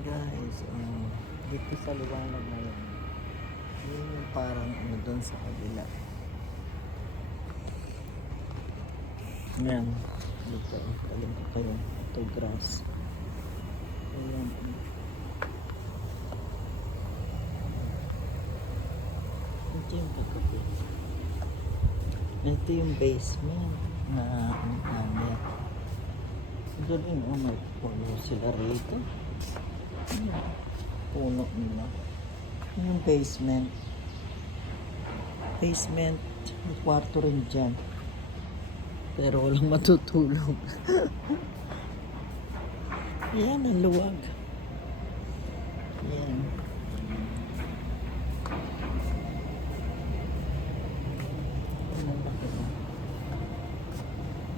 Guys, dito sa liwanag na yan, yun yung parang ano doon sa kabila. Yan, dito, talim ko kayo. Ito grass. Ayan. Ito yung kagabi. Ito yung basement na namin. Galing, may puno sila rito. Puno nila. Yung basement. Basement. May kwarto rin dyan. Pero walang matutulog. Yan, ang luwag. Yan. Ang laki na.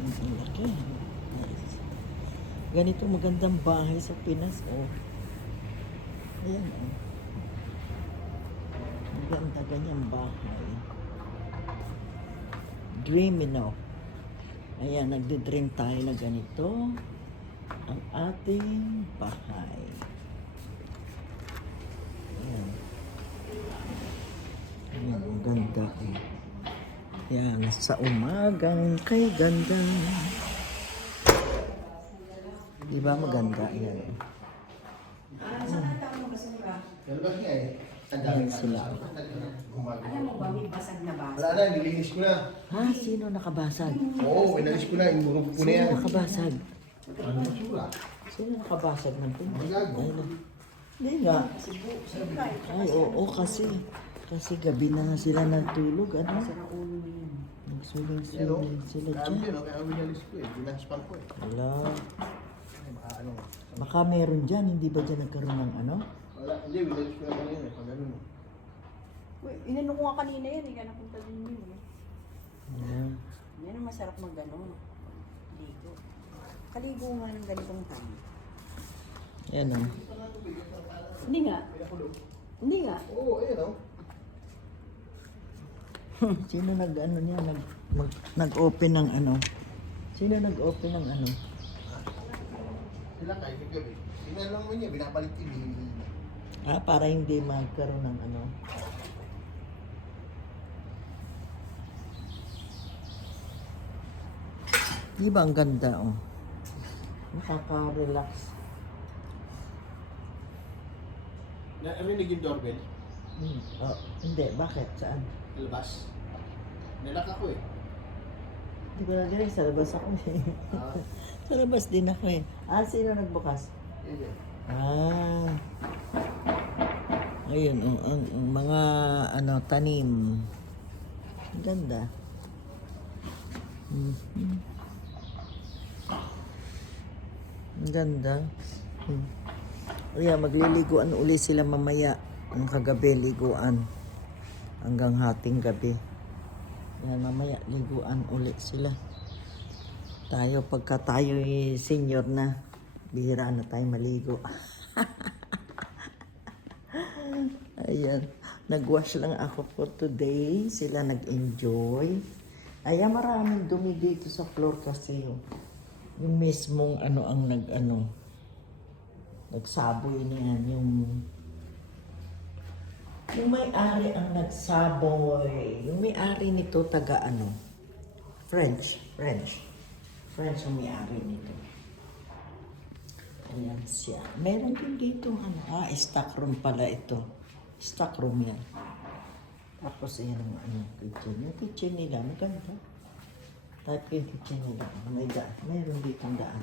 Ang laki. Nice. Ganito magandang bahay sa Pinas, oh. Ayan, oh. Ang ganda ganyang bahay. Dreamy, no? Ayan, nagdi-dream tayo na ganito ang ating bahay. Ayan. Ayan, ang ganda, eh. Ayan, sa umagang kay ganda. Di ba maganda? Ayan. Nalabas niya eh. Ayan sila. Alam mo ba, may basag na basag? Wala na, nilinis ko na. Ha? Sino nakabasag? Oo, inalis ko na. Inurog ko na yan. Sino nakabasag? Ano ang sura? Sino nakabasag ng pinto? Magago. Hindi nga. Ay, oo, kasi. Kasi gabi na nga sila natulog. Ano? Nagsuling-suling sila Kaya dyan. yun, kaya inalis ko eh. Binaspan ko eh. Wala. Ay, ano. Baka meron dyan. Hindi ba dyan nagkaroon ng ano? Wala, hindi, inalis ko na kanina eh. Pag ganun eh. Uy, inano ko nga kanina yan, hindi ka napunta din yun. Ayan. Yan ang masarap mag-ano. Ligo. Kaligo nga ng ganitong time. Ayan o. Hindi nga. Hindi nga. Oo, ayun oh. Sino nag-ano niya? Nag-open ng ano? Sino nag-open ng ano? Sila kahit gabi. Tingnan lang mo niya, binabalik yung Ah, para hindi magkaroon ng ano? Di ba ang ganda, oh? Nakaka-relax. Narinig yung doorbell? Oh, hindi. Bakit? Saan? Labas. Nalak ako eh. Hindi ko na din. Sa labas ako eh. Ah, Sa labas din ako eh. Ah, sino nagbukas? yun eh. Ah. Ayun, oh, ang mga ano tanim. Ang ganda. Mhm. Ang ganda. Ayan, magliliguan uli sila mamaya. Ang kagabi, liguan. Hanggang hating gabi. Ayan, mamaya, liguan uli sila. Tayo, pagka tayo senior na, bihira na tayo maligo. Ayan. Nag-wash lang ako for today. Sila nag-enjoy. Ayan, maraming dumi dito sa floor kasi yung mismong ano ang nagsaboy niyan. Yung may-ari ang nagsaboy. Yung may-ari nito taga ano? French ang may-ari nito. Ayan siya. Meron din dito, stock room pala ito. Stock room yan. Tapos ayan ang kitchen. Yung kitchen nila, maganda. Type yung kitchen nila. May daan. Meron dito ang daan.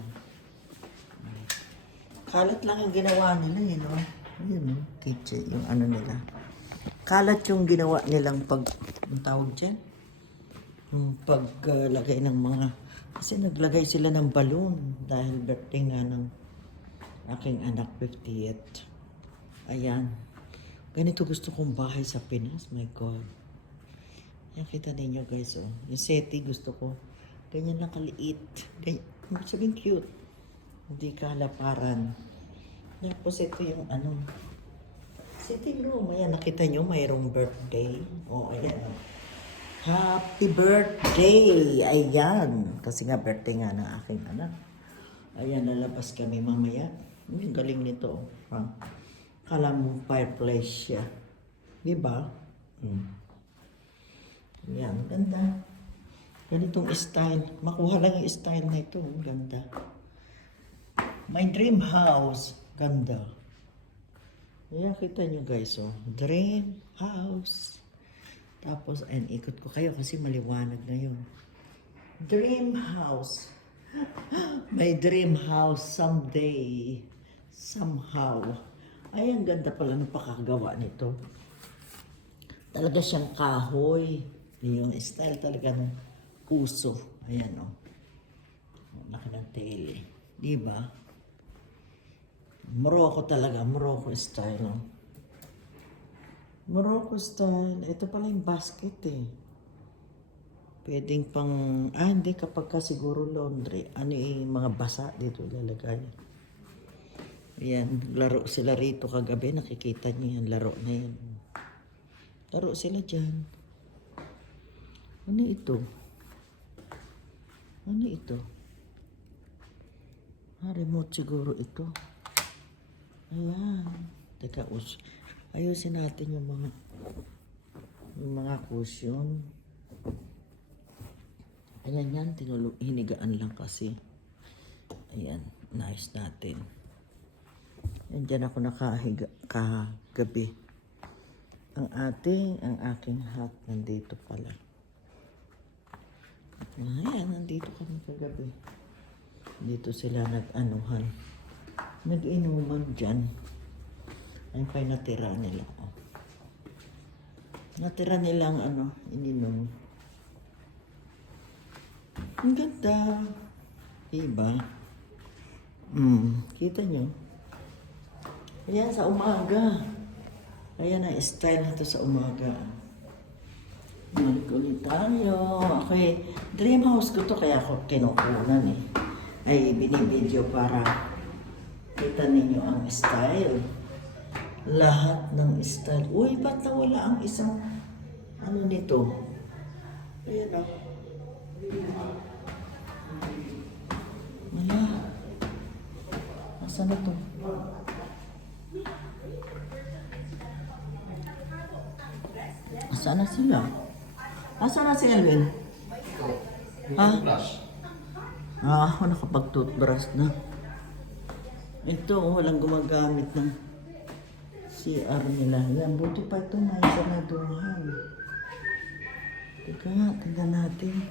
Kalat lang yung ginawa nila, yun o. Ayun o, kitchen, yung ano nila. Kalat yung ginawa nilang ang tawag dyan? Yung paglagay ng mga, kasi naglagay sila ng balloon dahil birthday nga ng aking anak 50th. Ayan. Ganito gusto kong bahay sa Pinas. My God. Yan, kita ninyo guys, oh. Yung seti gusto ko. Ganyan lang kaliit. Ganyan. Sabihin cute. Hindi kalaparan. Tapos ito yung ano. Sitting room. Ayan, nakita nyo, mayroong birthday. Oh, ayan. Happy birthday! Ayan. Kasi nga birthday nga ng aking anak. Ayan, lalabas kami mamaya. Ang galing nito. Ha? Kala mo fireplace siya. Di ba? Yan, ganda. Ganitong style. Makuha lang yung style na ito. Ang ganda. My dream house. Ganda. Ayan, kita nyo guys. Oh. Dream house. Tapos, ayan, ikot ko kayo kasi maliwanag na yun. Dream house. My dream house someday. Somehow. Ay, ang ganda pala ng pakagawa nito. Talaga siyang kahoy. Yung style talaga ng puso. Ayan, o. Laki ng tele. Diba? Morocco talaga. Morocco style, o. Morocco style. Ito pala yung basket, eh. Pwedeng pang... hindi. Kapag ka siguro laundry. Ano yung mga basa dito ilalagay. Ayan. Laro sila rito kagabi. Nakikita niyo yan. Laro na yan. Laro sila dyan. Ano ito? Ano ito? Remote siguro ito. Ayan. Teka, ayusin natin yung mga cushion. Ayan yan, hinigaan lang kasi. Ayan, nice natin. Yan dyan ako nakahiga kagabi. Ang aking hat nandito pala. Ayan, nandito kami kagabi. Dito sila nag-anuhan. Nag-inuman dyan. Ayun pa yung natira nila. Oh. Natira nilang ininom. Ang ganda. Diba? Kita nyo? Ayan, sa umaga. Ayan ang style nito sa umaga. Balik ulit tayo. Okay. Dream house ko to kaya ako kinukunan eh. Ay binibideo para kita ninyo ang style. Lahat ng style. Uy, ba't nawala ang isang nito? Ayan o. Wala. Nasaan na to? Nasaan na sila? Nasaan na si Elwin? Ha? Ako nakapag-toothbrush na. Ito, walang gumagamit ng CR nila. Yan, buti pa ito may sanaduhan. Teka nga, tingnan natin.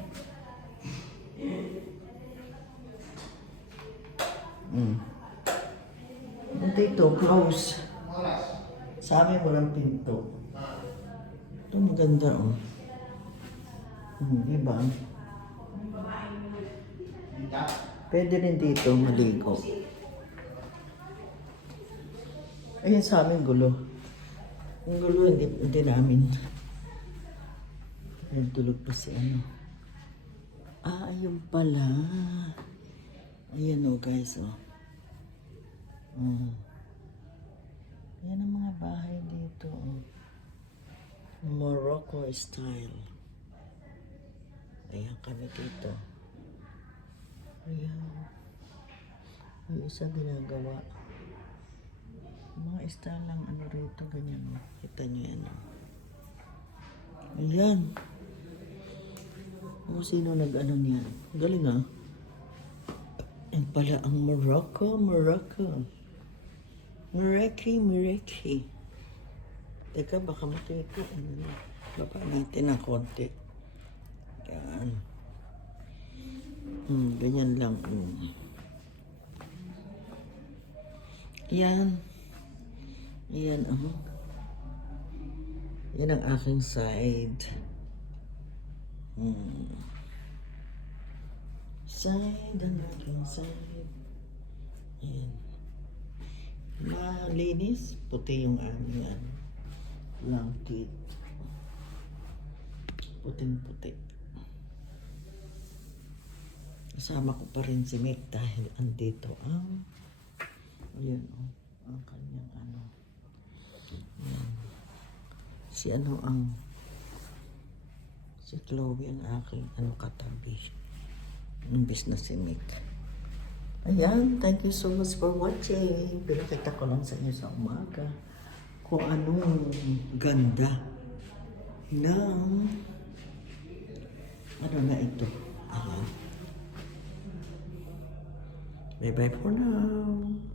Buti ito, close. Sa amin walang pinto. Ito maganda, oh. Diba? Pwede rin dito maligo. Ayan sa amin gulo. Yung gulo hindi namin. Ayan tulog pa si ayun pala. Ayan guys, Ayan ang mga bahay dito, Morocco style. Ayan kami dito. Ayan. Yung isa ginagawa. Mga style lang rito, ganyan. Kita nyo yan. Ayan. Sino nag-ano niyan? Galing Ayan pala ang Morocco. Mereki. Teka, baka makita. Papalitin ng konti. Ayan. Ganyan lang. Ayan. Ayan, Yan ang aking side. Side, ang aking side. Ayan. Malinis. Puti yung aming blanket. Puting-puti. Kasama ko pa rin si Mick dahil andito ayan ang kanyang ayan. Si Chloe ang aking katabi. Imbis na si Mick. Ayan, thank you so much for watching. Pinakita ko lang sa inyo sa umaga kung anong ganda ng ano na ito. Ayan. Bye-bye for now.